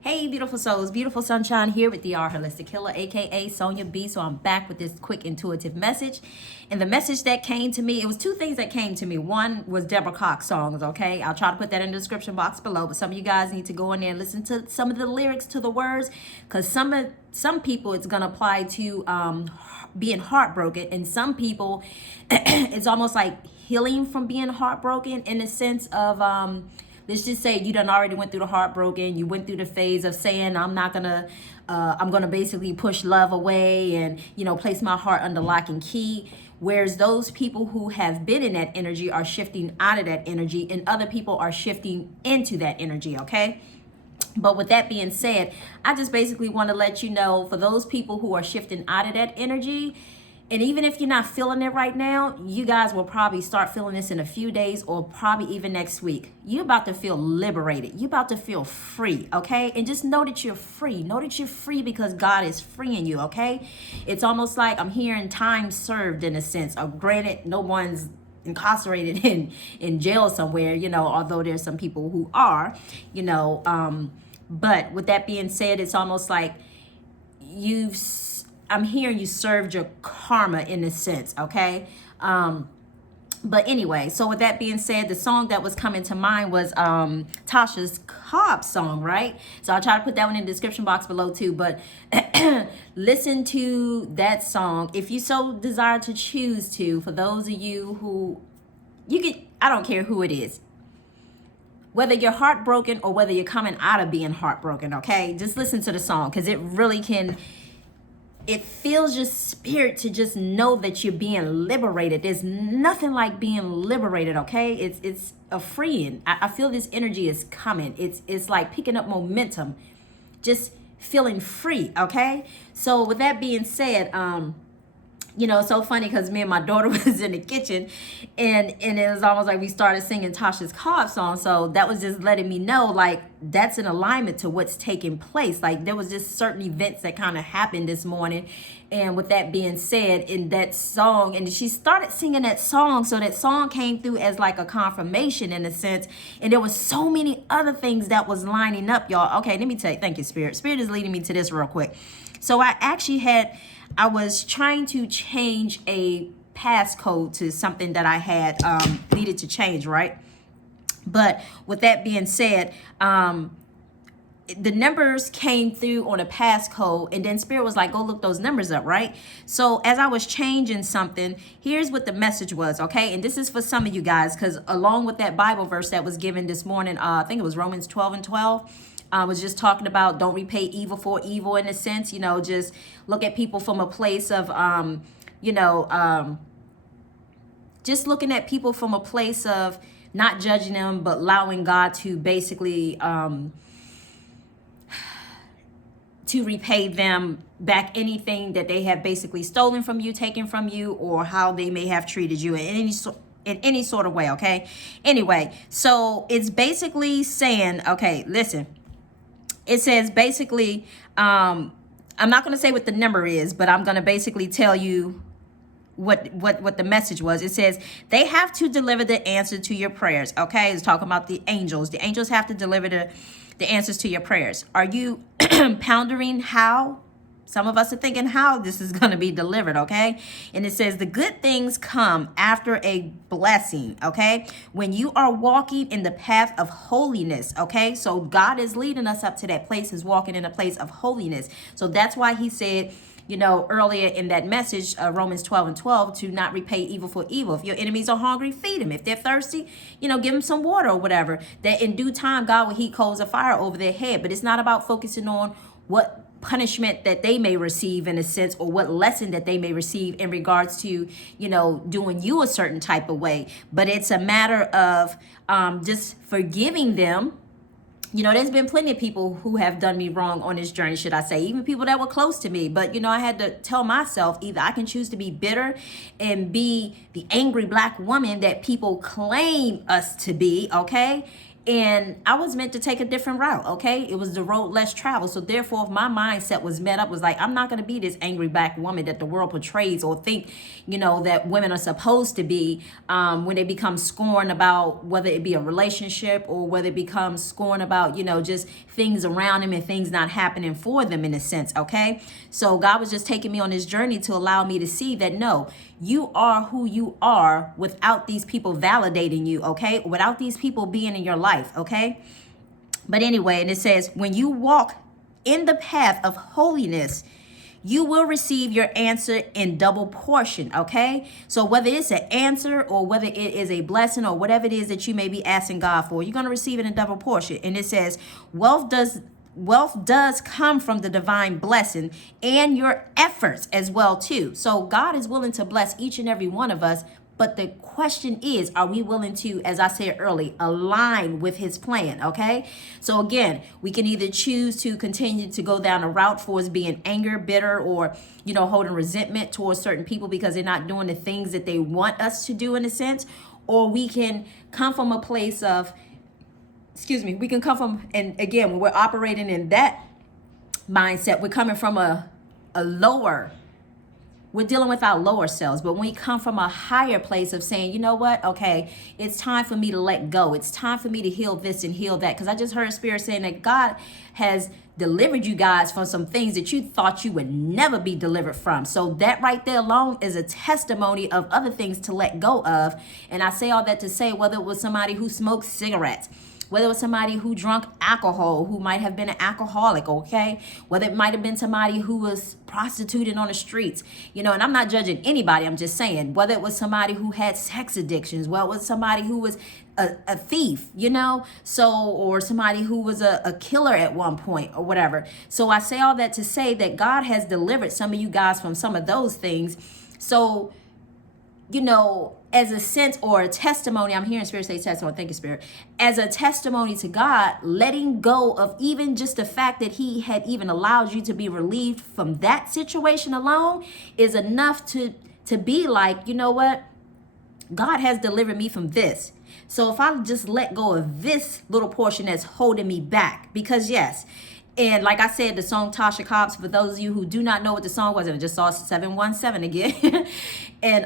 Hey, beautiful souls, beautiful sunshine here with the R Holistic Healer, aka Sonia B. So I'm back with this quick intuitive message. And the message that came to me, it was two things that came to me. One was Deborah Cox songs, okay? I'll try to put that in the description box below, but some of you guys need to go in there and listen to some of the lyrics to the words, because some people it's gonna apply to being heartbroken, and some people it's almost like healing from being heartbroken in the sense of let's just say you done already went through the heartbroken. You went through the phase of saying, I'm gonna basically push love away and, place my heart under lock and key. Whereas those people who have been in that energy are shifting out of that energy, and other people are shifting into that energy, okay? But with that being said, I just basically want to let you know, for those people who are shifting out of that energy, and even if you're not feeling it right now, you guys will probably start feeling this in a few days or probably even next week. You're about to feel liberated. You're about to feel free, okay? And just know that you're free. Know that you're free because God is freeing you, okay? It's almost like I'm hearing time served in a sense. Granted, no one's incarcerated in jail somewhere, although there's some people who are, but with that being said, it's almost like I'm hearing you served your karma in a sense, okay? But anyway, so with that being said, the song that was coming to mind was Tasha's Cobbs song, right? So I'll try to put that one in the description box below too. But listen to that song if you so desire to choose to. For those of you who I don't care who it is, whether you're heartbroken or whether you're coming out of being heartbroken, okay? Just listen to the song because it really can. It fills your spirit to just know that you're being liberated. There's nothing like being liberated, okay? It's a freeing. I feel this energy is coming. It's like picking up momentum, just feeling free, okay? So with that being said, it's so funny because me and my daughter was in the kitchen and it was almost like we started singing Tasha's Cobbs song. So that was just letting me know, like, that's in alignment to what's taking place. Like, there was just certain events that kind of happened this morning. And with that being said, in that song, and she started singing that song. So that song came through as like a confirmation in a sense. And there was so many other things that was lining up, y'all. Okay, let me tell you. Thank you, Spirit. Spirit is leading me to this real quick. So I was trying to change a passcode to something that I had needed to change, right? But with that being said, the numbers came through on a passcode, and then Spirit was like, go look those numbers up, right? So as I was changing something, here's what the message was, okay? And this is for some of you guys, because along with that Bible verse that was given this morning, I think it was Romans 12:12, I was just talking about don't repay evil for evil in a sense, just look at people from a place of, just looking at people from a place of not judging them, but allowing God to basically, to repay them back anything that they have basically stolen from you, taken from you, or how they may have treated you in any sort of way, okay? Anyway, so it's basically saying, okay, listen. It says basically, I'm not going to say what the number is, but I'm going to basically tell you what the message was. It says they have to deliver the answer to your prayers. Okay, it's talking about the angels. The angels have to deliver the answers to your prayers. Are you pondering how? Some of us are thinking how this is going to be delivered, okay? And it says the good things come after a blessing, okay? When you are walking in the path of holiness, okay? So God is leading us up to that place, is walking in a place of holiness. So that's why he said, earlier in that message, Romans 12:12, to not repay evil for evil. If your enemies are hungry, feed them. If they're thirsty, give them some water or whatever. That in due time, God will heap coals of fire over their head. But it's not about focusing on what punishment that they may receive in a sense, or what lesson that they may receive in regards to, doing you a certain type of way. But it's a matter of just forgiving them. There's been plenty of people who have done me wrong on this journey, should I say, even people that were close to me. But, I had to tell myself, either I can choose to be bitter and be the angry black woman that people claim us to be, okay? And I was meant to take a different route, okay? It was the road less traveled. So therefore, if my mindset was met up, was like, I'm not going to be this angry black woman that the world portrays or think, that women are supposed to be when they become scorned about whether it be a relationship or whether it becomes scorned about, just things around them and things not happening for them in a sense, okay? So God was just taking me on this journey to allow me to see that, no, you are who you are without these people validating you, okay? Without these people being in your life, okay? But anyway, and it says, when you walk in the path of holiness, you will receive your answer in double portion, okay? So whether it's an answer or whether it is a blessing or whatever it is that you may be asking God for, you're going to receive it in double portion. And it says, wealth does come from the divine blessing and your efforts as well too. So God is willing to bless each and every one of us. But the question is, are we willing to, as I said earlier, align with his plan, okay? So again, we can either choose to continue to go down a route for us being anger, bitter, or, holding resentment towards certain people because they're not doing the things that they want us to do in a sense. Or we can come from a place of, we can come from, and again, when we're operating in that mindset, we're coming from a lower, we're dealing with our lower selves. But when we come from a higher place of saying, you know what, okay, it's time for me to let go. It's time for me to heal this and heal that. Because I just heard Spirit saying that God has delivered you guys from some things that you thought you would never be delivered from. So that right there alone is a testimony of other things to let go of. And I say all that to say, whether it was somebody who smoked cigarettes, whether it was somebody who drank alcohol, who might have been an alcoholic, okay? Whether it might have been somebody who was prostituting on the streets, and I'm not judging anybody, I'm just saying, whether it was somebody who had sex addictions, whether it was somebody who was a thief, or somebody who was a killer at one point or whatever. So I say all that to say that God has delivered some of you guys from some of those things. So, as a sense or a testimony, I'm hearing Spirit say testimony, thank you, Spirit. As a testimony to God, letting go of even just the fact that he had even allowed you to be relieved from that situation alone is enough to be like, you know what? God has delivered me from this. So if I just let go of this little portion that's holding me back, because yes, and like I said, the song Tasha Cobbs, for those of you who do not know what the song was, and I just saw 717 again. And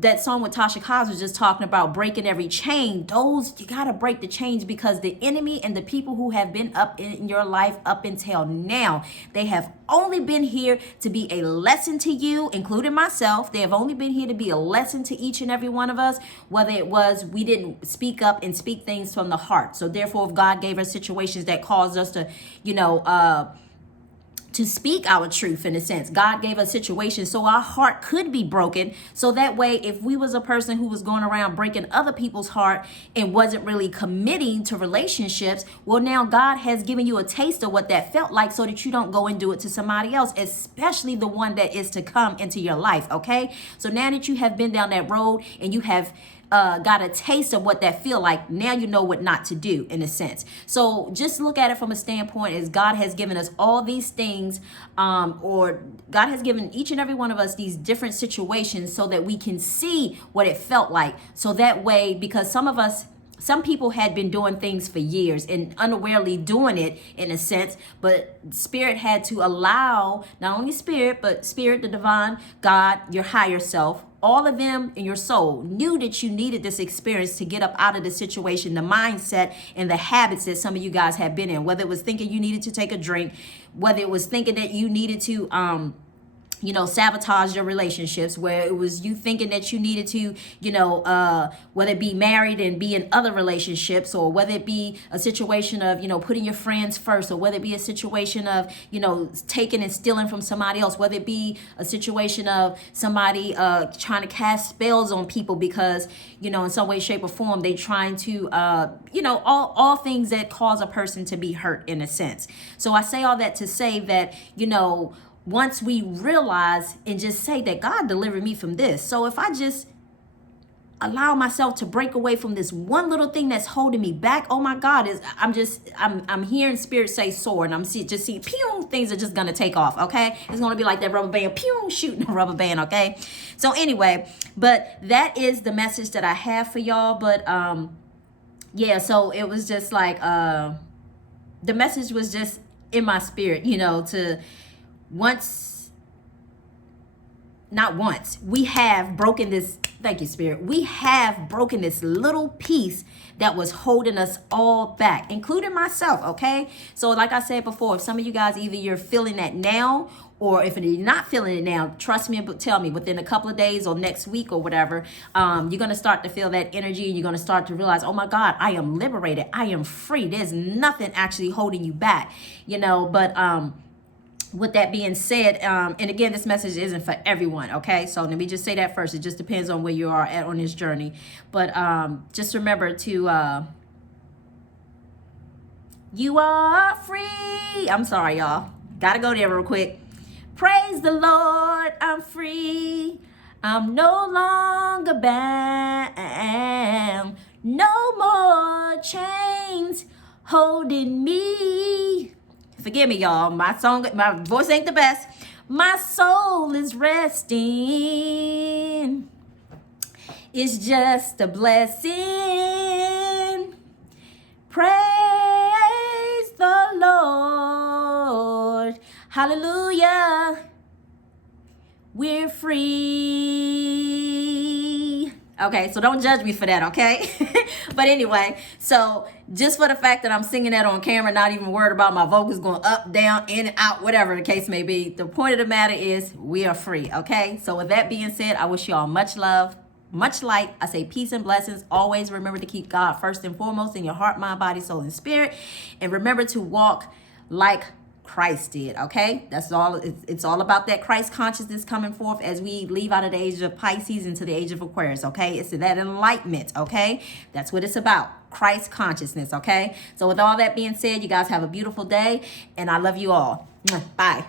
that song with Tasha Cobbs was just talking about breaking every chain. You got to break the chains because the enemy and the people who have been up in your life up until now, they have only been here to be a lesson to you, including myself. They have only been here to be a lesson to each and every one of us, whether it was we didn't speak up and speak things from the heart. So therefore, if God gave us situations that caused us to, to speak our truth in a sense. God gave us situations so our heart could be broken. So that way, if we was a person who was going around breaking other people's heart and wasn't really committing to relationships, well, now God has given you a taste of what that felt like so that you don't go and do it to somebody else, especially the one that is to come into your life, okay? So now that you have been down that road and you have got a taste of what that feel like, now you know what not to do in a sense. So just look at it from a standpoint as God has given us all these things, or God has given each and every one of us these different situations so that we can see what it felt like. So that way, because some people had been doing things for years and unawarely doing it in a sense, but Spirit had to allow, not only Spirit, but Spirit, the divine, God, your higher self, all of them in your soul knew that you needed this experience to get up out of the situation, the mindset and the habits that some of you guys have been in, whether it was thinking you needed to take a drink, whether it was thinking that you needed to, sabotage your relationships, where it was you thinking that you needed to, whether it be married and be in other relationships, or whether it be a situation of, putting your friends first, or whether it be a situation of, taking and stealing from somebody else, whether it be a situation of somebody trying to cast spells on people because, in some way, shape, or form, they trying to, all things that cause a person to be hurt in a sense. So I say all that to say that, once we realize and just say that God delivered me from this. So if I just allow myself to break away from this one little thing that's holding me back, oh my God, I'm hearing Spirit say soar, and I'm just seeing pew, things are just gonna take off, okay? It's gonna be like that rubber band, pew, shooting a rubber band, okay? So anyway, but that is the message that I have for y'all. But yeah, so it was just like the message was just in my spirit, you know, to once, not once, we have broken this, thank you, Spirit, we have broken this little piece that was holding us all back, including myself, okay? So like I said before, if some of you guys, either you're feeling that now, or if you're not feeling it now, trust me, but tell me within a couple of days or next week or whatever, you're going to start to feel that energy, and you're going to start to realize, oh my God, I am liberated. I am free. There's nothing actually holding you back, you know. But with that being said, and again, this message isn't for everyone, okay? So let me just say that first. It just depends on where you are at on this journey. But just remember to, you are free. I'm sorry, y'all. Gotta go there real quick. Praise the Lord, I'm free. I'm no longer bound. No more chains holding me. Forgive me, y'all. My voice ain't the best. My soul is resting. It's just a blessing. Praise the Lord. Hallelujah. We're free. Okay, so don't judge me for that, okay? But anyway, so just for the fact that I'm singing that on camera, not even worried about my vocals going up, down, in and out, whatever the case may be, the point of the matter is we are free, okay? So with that being said, I wish you all much love, much light. I say peace and blessings. Always remember to keep God first and foremost in your heart, mind, body, soul, and spirit. And remember to walk like Christ did, okay? That's all. It's all about that Christ consciousness coming forth as we leave out of the age of Pisces into the age of Aquarius, okay? It's that enlightenment, okay? That's what it's about, Christ consciousness, okay? So with all that being said, you guys have a beautiful day, and I love you all. Bye.